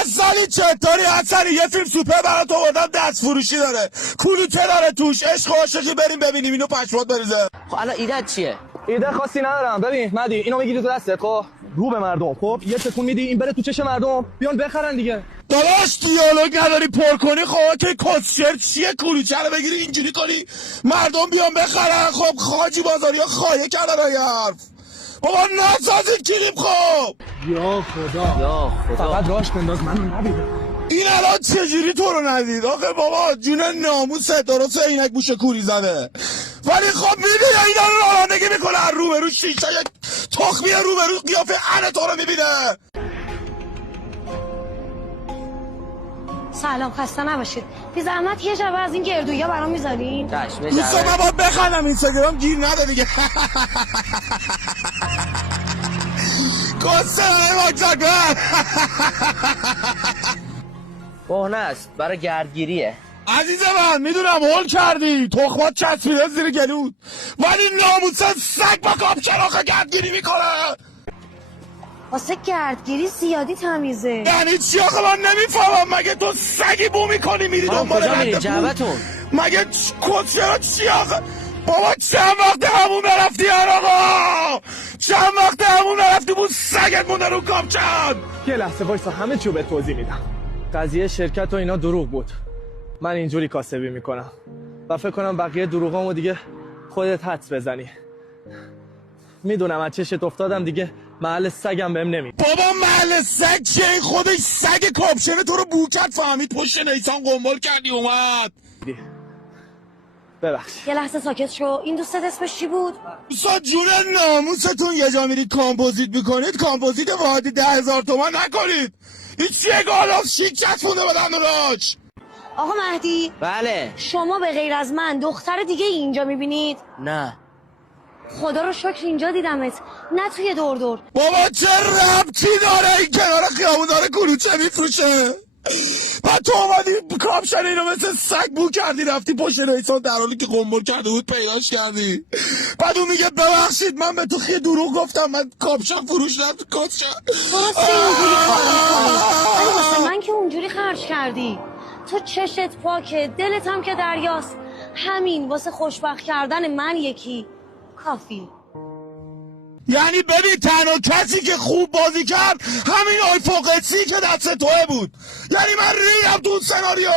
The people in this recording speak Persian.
حسنی چطوری حسنی؟ یه فیلم سوپر برات آوردم، دست فروشی داره، کلوچه داره توش، عشق و عاشقی، بریم ببینیم اینو پشمات بریزه. خب الان ایده‌ت چیه؟ ایده خاصی ندارم. ببین مدی اینو میگیری تو دستت، خب رو به مردم، خب یه تکون میدی این بره تو چش مردم بیان بخرن دیگه. داداش دیالوگ نداری پر کنی، خب که کسچر چیه؟ کلوچه رو بگیری اینجوری کنی مردم بیان بخرن؟ خب خاجی بازاری ها خایه کردن های حرف. بابا نسازید کلیپ. خب یا خدا فقط راش بنداز منو نبیده. این الان چجوری تو رو ندید؟ آخه بابا جون ناموست درست اینک بوشه کوری زده، ولی خب میبینه اینا رو رانندگی میکنه، روبرو شیشه یک تخمی روبرو قیافه انه تو رو میبینه. سلام، خسته نباشید. بی زحمت یه جبه از این گردویا برام میذارین؟ دوستا من باید بخندم، اینستاگرام گیر نده دیگه. کسه واکساکر بهنه است برای گردگیریه. عزیز من میدونم هول کردی، تخمات چسبیده زیر گلود، ولی ناموسه سگ با کاپچراخ گردگیری میکنه. واسه گردگیری زیادی تمیزه. یعنی چی آخه من نمیفهمم؟ مگه تو سگی بو میکنی میری دنبال کجا میری رد جعبتون؟ مگه کسچرا چی آخه؟ بابا چند وقت همون نرفتی آقا؟ چند وقت همون نرفتی بود سگت مونده رو کاپچن؟ یه لحظه وایسا، همه چیو به توضیح میدم. قضیه شرکت و اینا دروغ بود، من اینجوری کاسبی میکنم و فکر کنم بقیه دروغامو دیگه خودت حدس بزنی. میدونم از چشت افتادم دیگه، محل سگم بهم نمی. بابا محل سگ چه؟ این خودش سگ کاپشن تو رو بو کرد، فهمید پشت نیسان قنبال کردی اومد. ببخش. یه لحظه ساکت شو. این دوستت اسمش چی بود؟ دوستا جون ناموستون یه جا میرید کامپوزیت میکنید، کامپوزیت واحدی 10,000 تومان نکنید. این چیه گالاف شیک چسبونده بدن راش. آقا مهدی. بله. شما به غیر از من دختر دیگه اینجا میبینید؟ نه. خدا رو شکر اینجا دیدمت، نه توی دور دور. بابا چه ربطی داره این کنار خیابون داره کلوچه میفروشه؟ بعد تو اومدی کاپشن اینو مثل سگ بو کردی رفتی پشت نیسان در حالی که قنبل کرده بود پیداش کردی. بعد اون میگه ببخشید من به تو خیلی دروغ گفتم، من کاپشن فروش نرفت کسشن. درسته اینجوری کار میکنی، ولی واسه من که اونجوری خرج کردی. تو چشت پاکه، دلت هم که دریاست. همین واسه خوشبخت کردن من یکی کافی. یعنی ببین تنها کسی که خوب بازی کرد همین آیفون قدسی که دست توه بود. یعنی من ریدم تو اون سناریو.